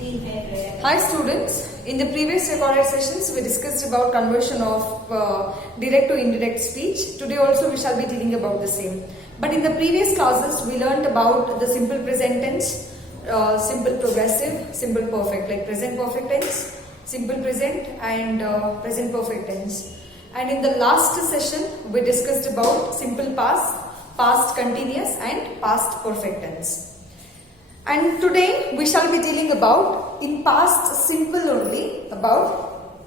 Hi students, in the previous recorded sessions we discussed about conversion of direct to indirect speech. Today also we shall be dealing about the same. But in the previous classes we learnt about the simple present tense, simple progressive, simple perfect, like present perfect tense, simple present and present perfect tense. And in the last session we discussed about simple past, past continuous and past perfect tense. And today we shall be dealing about, in past simple only, about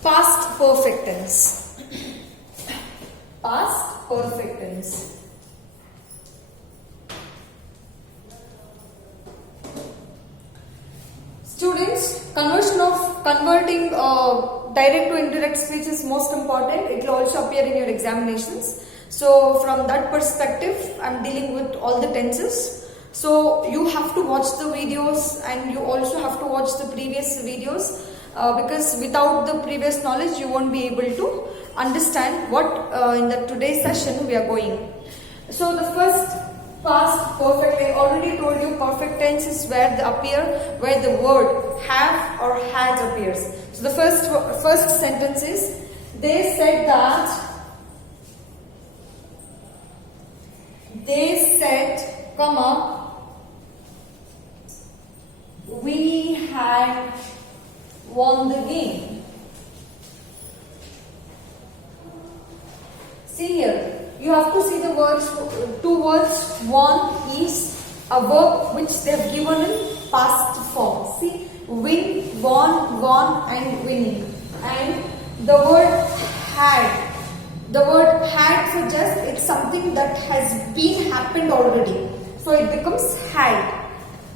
past perfect tense. Past perfect tense. Students, converting direct to indirect speech is most important. It will also appear in your examinations. So from that perspective, I am dealing with all the tenses. So you have to watch the videos and you also have to watch the previous videos because without the previous knowledge you won't be able to understand what in the today's session we are going. So the first past perfect, I already told you perfect tense is where the word have or had appears. So the first sentence is, they said, comma, we had won the game. See here, you have to see the words, two words. One is a verb which they have given in past form. See, win, won and winning. And the word had. The word had suggests it's something that has been happened already. So it becomes had.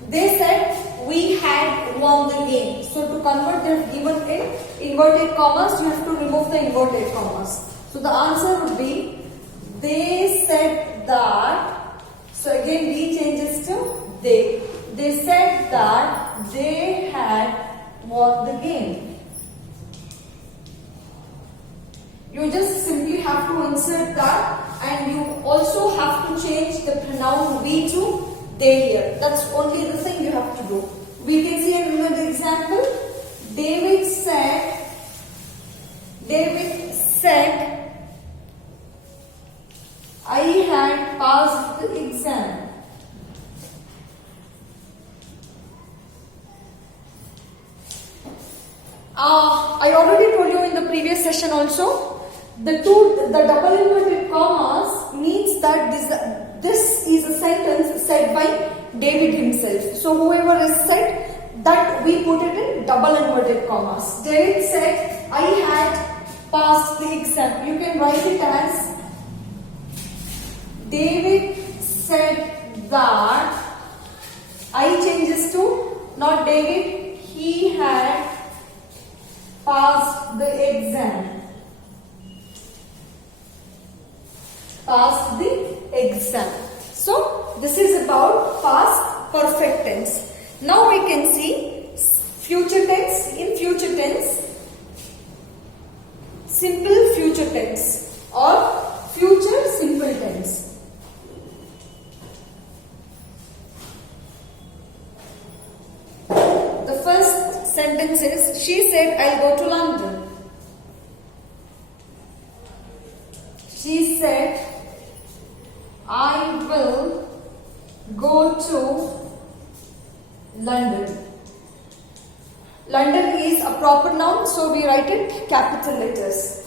They said we had won the game. So to convert, they have given in inverted commas. You have to remove the inverted commas. So the answer would be, they said that. So again we changes to they. They said that they had won the game. You just simply have to insert that, and you also have to change the pronoun we to they here. That's only the thing you have to do. We can see another example. David said, I had passed the exam. I already told you in the previous session also. The double inverted commas means that this is a sentence said by David himself. So whoever is said, that we put it in double inverted commas. David said, I had passed the exam. You can write it as, David said that, I changes to, not David, he had passed the exam. Passed the exam. So this is about past perfect tense. Now we can see future tense. In future tense, simple future tense or future simple tense. The first sentence is, she said, I'll go to London. She said, I will go to London. London is a proper noun, so we write it capital letters.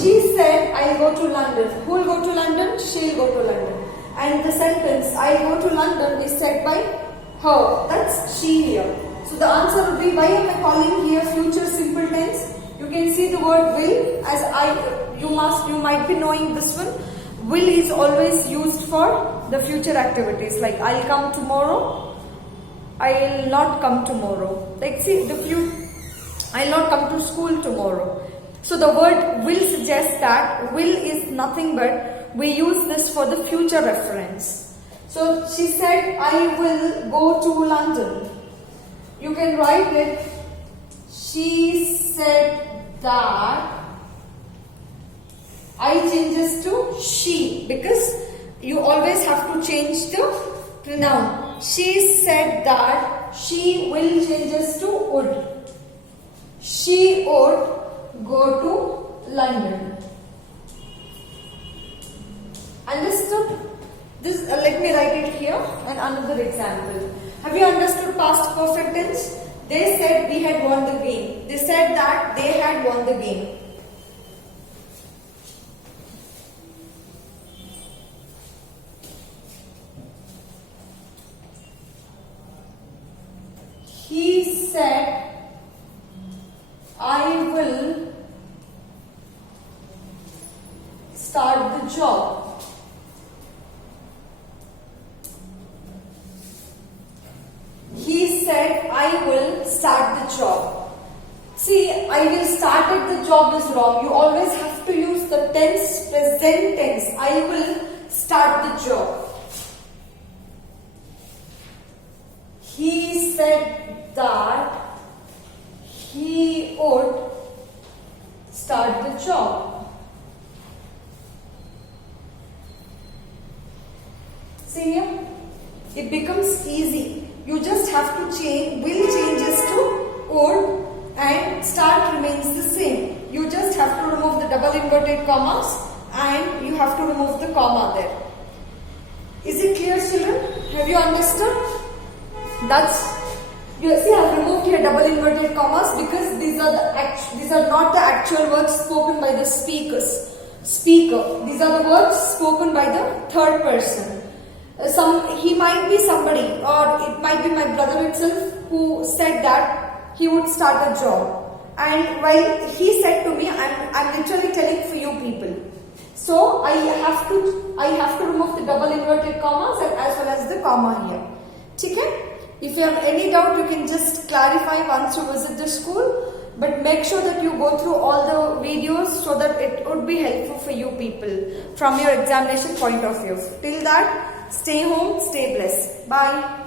She said, I will go to London. Who will go to London? She will go to London. And the sentence, I go to London, is said by her. That's she here. So the answer would be, why am I calling here future simple tense? You can see the word will, as you might be knowing this one. Will is always used for the future activities, like I'll come tomorrow, I'll not come tomorrow. Like see, I'll not come to school tomorrow. So the word will suggests that will is nothing but we use this for the future reference. So she said, I will go to London. You can write it, she said that, I changes to she, because you always have to change the pronoun. she said that she will changes to would. She would go to London. Understood? This let me write it here and another example. Have you understood past perfect tense? They said we had won the game. They said that they had won the game. He said, I will start the job. He said, I will start the job. See, I will started the job is wrong. You always have to use the tense, present tense. I will start the job. He said that he would start the job. See here? It becomes easy. You just have to change, will changes to would and start remains the same. You just have to remove the double inverted commas and you have to remove the comma there. Is it clear, children? Have you understood? You see, I have removed here double inverted commas because these are not the actual words spoken by the speaker. These are the words spoken by the third person. He might be somebody, or it might be my brother itself who said that he would start a job. And while he said to me, I'm literally telling for you people. So I have to remove the double inverted commas and as well as the comma here. Okay? If you have any doubt, you can just clarify once you visit the school. But make sure that you go through all the videos so that it would be helpful for you people from your examination point of view. Till that, stay home, stay blessed. Bye.